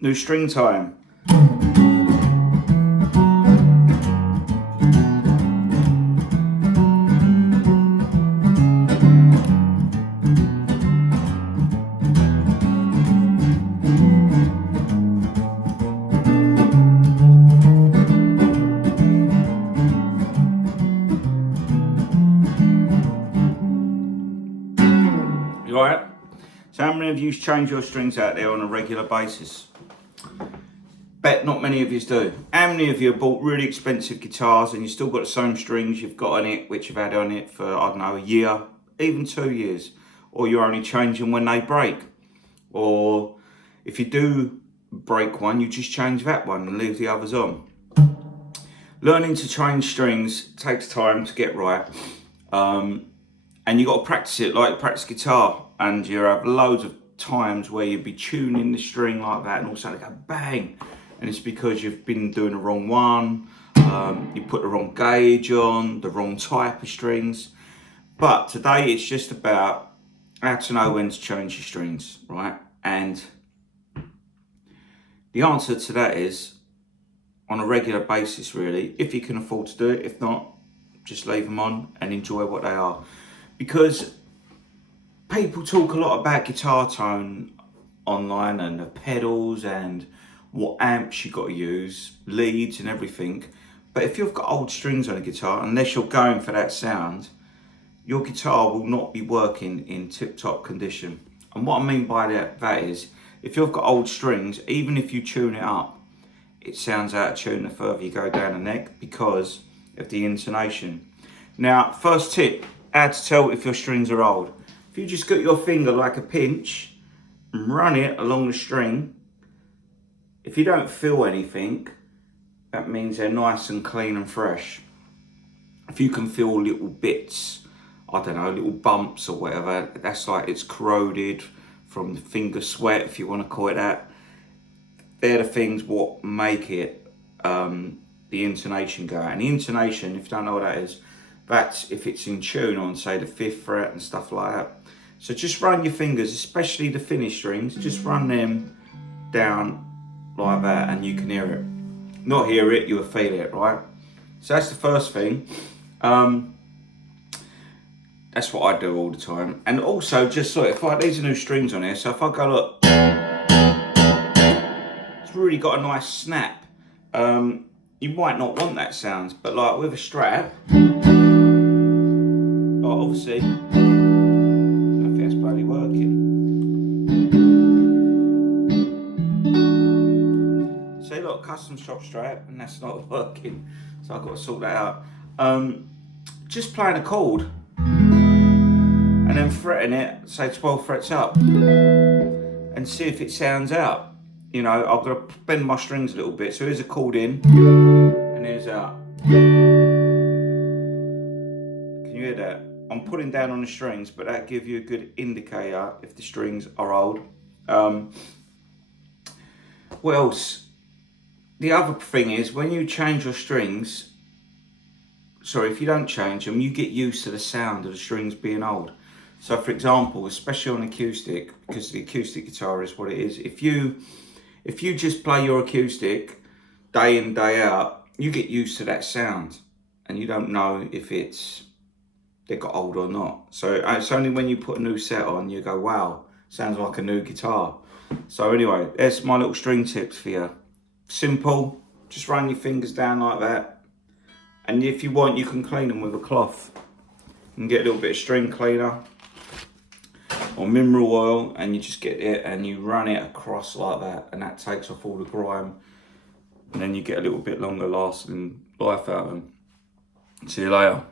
New string time. You alright? So how many of you change your strings out there on a regular basis? Bet not many of you do. How many of you have bought really expensive guitars and you still got the same strings you've got on it, which you've had on it for, I don't know, a year, even 2 years, or you're only changing when they break? Or if you do break one, you just change that one and leave the others on. Learning to change strings takes time to get right. And you got to practice it like you practice guitar, and you have loads of times where you'd be tuning the string like that and all of a sudden go bang, and it's because you've been doing the wrong one, you put the wrong gauge on, the wrong type of strings. But today it's just about how to know when to change your strings, right? And the answer to that is on a regular basis, really, if you can afford to do it. If not, just leave them on and enjoy what they are. Because people talk a lot about guitar tone online and the pedals and what amps you got to use, leads and everything. But if you've got old strings on a guitar, unless you're going for that sound, your guitar will not be working in tip-top condition. And what I mean by that is, if you've got old strings, even if you tune it up, it sounds out of tune the further you go down the neck because of the intonation. Now, first tip, how to tell if your strings are old. If you just got your finger like a pinch and run it along the string, if you don't feel anything, that means they're nice and clean and fresh. If you can feel little bits, I don't know, little bumps or whatever, that's like it's corroded from the finger sweat, if you want to call it that. They're the things what make it, the intonation go out. And the intonation, if you don't know what that is, that's if it's in tune on, say, the 5th fret and stuff like that. So just run your fingers, especially the finished strings, just run them down like that and you can hear it. Not hear it, you'll feel it, right? So that's the first thing. That's what I do all the time. And also, just look, these are new strings on here, so if I go, look, it's really got a nice snap. You might not want that sound, but like with a Strat, obviously, I don't think that's bloody working. See, look, custom shop Strat, and that's not working, so I've got to sort that out. Just playing a chord and then fretting it, say 12 frets up, and see if it sounds out. You know, I've got to bend my strings a little bit. So here's a chord in, and here's out. Can you hear that? I'm putting down on the strings, but that gives you a good indicator if the strings are old. What else? The other thing is, when you change your strings, if you don't change them, you get used to the sound of the strings being old. So for example, especially on acoustic, because the acoustic guitar is what it is, if you just play your acoustic day in, day out, you get used to that sound and you don't know if they got old or not. So it's only when you put a new set on, you go, wow, sounds like a new guitar. So anyway, there's my little string tips for you. Simple, just run your fingers down like that. And if you want, you can clean them with a cloth. You can get a little bit of string cleaner or mineral oil, and you just get it and you run it across like that, and that takes off all the grime, and then you get a little bit longer lasting life out of them. See you later.